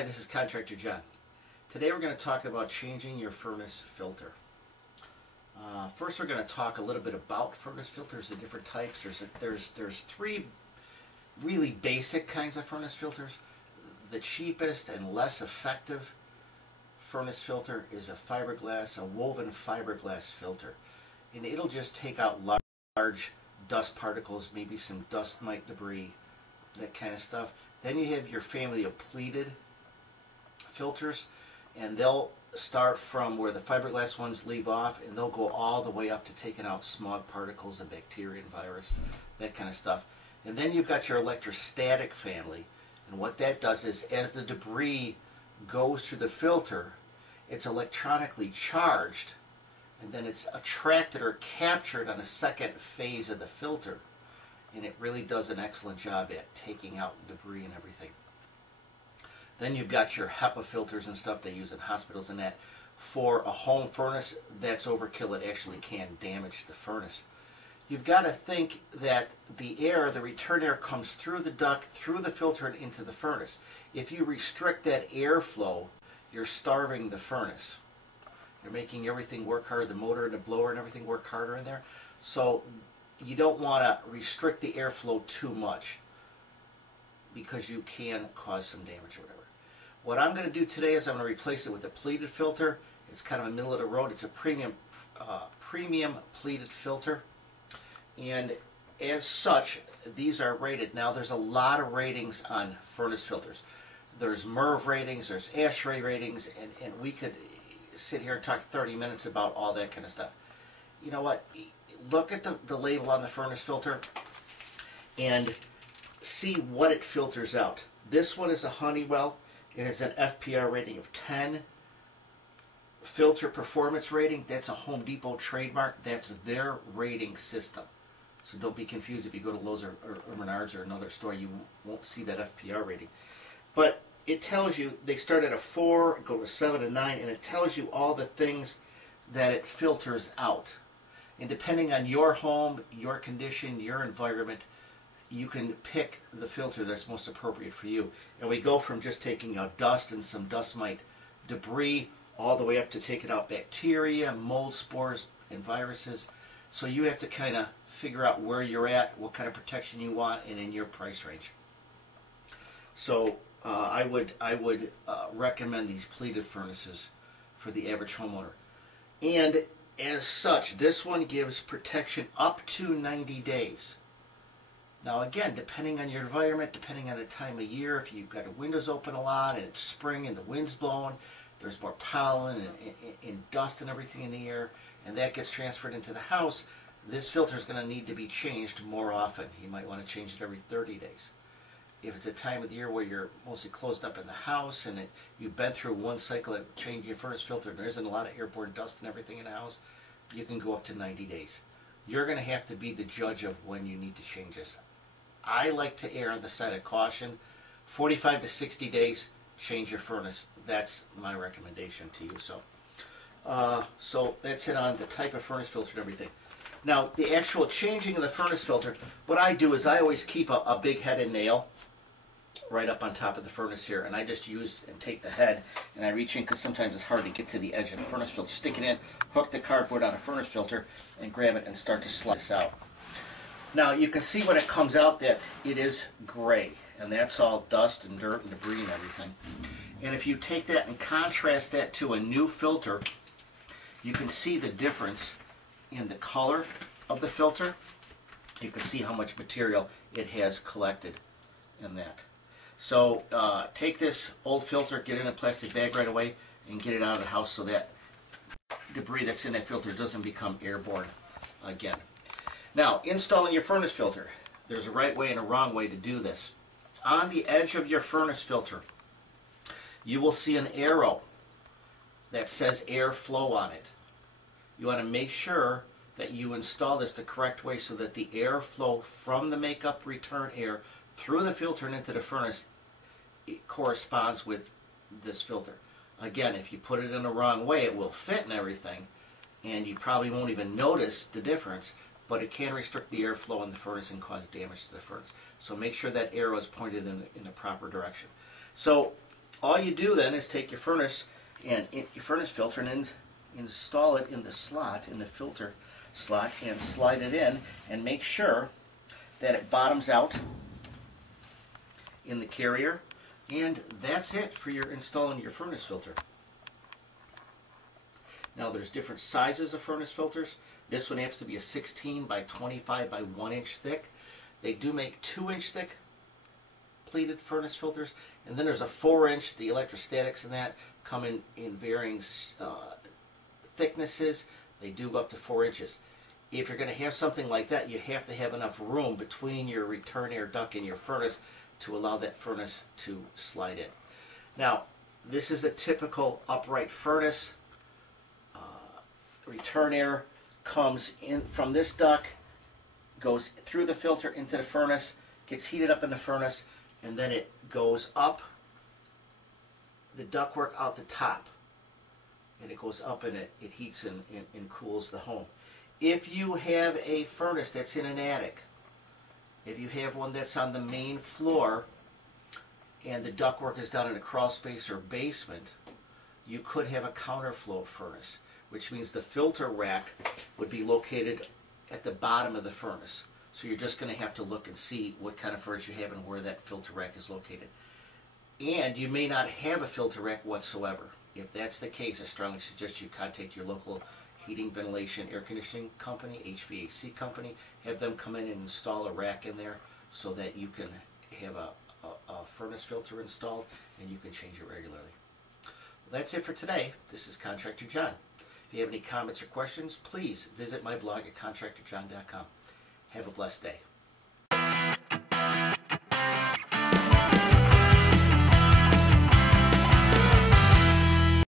Hi, this is Contractor John. Today we're going to talk about changing your furnace filter. First we're going to talk a little bit about furnace filters, the different types. There's three really basic kinds of furnace filters. The cheapest and less effective furnace filter is a woven fiberglass filter. And it'll just take out large dust particles, maybe some dust mite debris, that kind of stuff. Then you have your family of pleated filters, and they'll start from where the fiberglass ones leave off, and they'll go all the way up to taking out smog particles and bacteria and virus, that kind of stuff. And then you've got your electrostatic family, and what that does is as the debris goes through the filter, it's electronically charged, and then it's attracted or captured on a second phase of the filter, and it really does an excellent job at taking out debris and everything. Then you've got your HEPA filters and stuff they use in hospitals and that. For a home furnace, that's overkill. It actually can damage the furnace. You've got to think that the air, the return air, comes through the duct, through the filter, and into the furnace. If you restrict that airflow, you're starving the furnace. You're making everything work harder, the motor and the blower and everything work harder in there. So you don't want to restrict the airflow too much, because you can cause some damage or whatever. What I'm going to do today is I'm going to replace it with a pleated filter. It's kind of a middle of the road. It's a premium pleated filter, and as such these are rated. Now there's a lot of ratings on furnace filters. There's MERV ratings, there's ASHRAE ratings, and we could sit here and talk 30 minutes about all that kind of stuff. You know what? Look at the label on the furnace filter and see what it filters out. This one is a Honeywell. It has an FPR rating of 10. Filter performance rating, that's a Home Depot trademark. That's their rating system. So don't be confused if you go to Lowe's or Menards or another store. You won't see that FPR rating. But it tells you, they start at a 4, go to 7 and 9, and it tells you all the things that it filters out. And depending on your home, your condition, your environment, you can pick the filter that's most appropriate for you. And we go from just taking out dust and some dust mite debris all the way up to taking out bacteria, mold spores, and viruses. So you have to kind of figure out where you're at, what kind of protection you want, and in your price range. So I would recommend these pleated furnaces for the average homeowner. And as such, this one gives protection up to 90 days. Now again, depending on your environment, depending on the time of year, if you've got the windows open a lot and it's spring and the wind's blowing, there's more pollen and dust and everything in the air, and that gets transferred into the house, this filter is going to need to be changed more often. You might want to change it every 30 days. If it's a time of the year where you're mostly closed up in the house and you've been through one cycle of changing your furnace filter and there isn't a lot of airborne dust and everything in the house, you can go up to 90 days. You're going to have to be the judge of when you need to change this. I like to err on the side of caution. 45 to 60 days, change your furnace. That's my recommendation to you. So that's it on the type of furnace filter and everything. Now, the actual changing of the furnace filter, what I do is I always keep a big headed nail right up on top of the furnace here, and I just use and take the head and I reach in, because sometimes it's hard to get to the edge of the furnace filter. Stick it in, hook the cardboard on a furnace filter, and grab it and start to slice out. Now you can see when it comes out that it is gray, and that's all dust and dirt and debris and everything. And if you take that and contrast that to a new filter, you can see the difference in the color of the filter. You can see how much material it has collected in that. So take this old filter, get it in a plastic bag right away, and get it out of the house so that debris that's in that filter doesn't become airborne again. Now, installing your furnace filter. There's a right way and a wrong way to do this. On the edge of your furnace filter, you will see an arrow that says airflow on it. You want to make sure that you install this the correct way so that the airflow from the makeup return air through the filter and into the furnace, it corresponds with this filter. Again, if you put it in the wrong way, it will fit and everything, and you probably won't even notice the difference, but it can restrict the airflow in the furnace and cause damage to the furnace. So make sure that arrow is pointed in the proper direction. So all you do then is take your furnace filter and install it in the slot, in the filter slot, and slide it in, and make sure that it bottoms out in the carrier. And that's it for your installing your furnace filter. Now there's different sizes of furnace filters. This one happens to be a 16 by 25 by 1 inch thick. They do make 2-inch thick pleated furnace filters, and then there's a 4-inch. The electrostatics in that come in varying thicknesses. They do go up to 4 inches. If you're going to have something like that, you have to have enough room between your return air duct and your furnace to allow that furnace to slide in. Now, this is a typical upright furnace. Return air comes in from this duct, goes through the filter into the furnace, gets heated up in the furnace, and then it goes up the ductwork out the top, and it goes up and it heats and cools the home. If you have a furnace that's in an attic, if you have one that's on the main floor and the ductwork is down in a crawl space or basement, you could have a counterflow furnace, which means the filter rack would be located at the bottom of the furnace. So you're just going to have to look and see what kind of furnace you have and where that filter rack is located. And you may not have a filter rack whatsoever. If that's the case, I strongly suggest you contact your local heating, ventilation, air conditioning company, HVAC company. Have them come in and install a rack in there so that you can have a furnace filter installed and you can change it regularly. Well, that's it for today. This is Contractor John. If you have any comments or questions, please visit my blog at contractorjohn.com. Have a blessed day.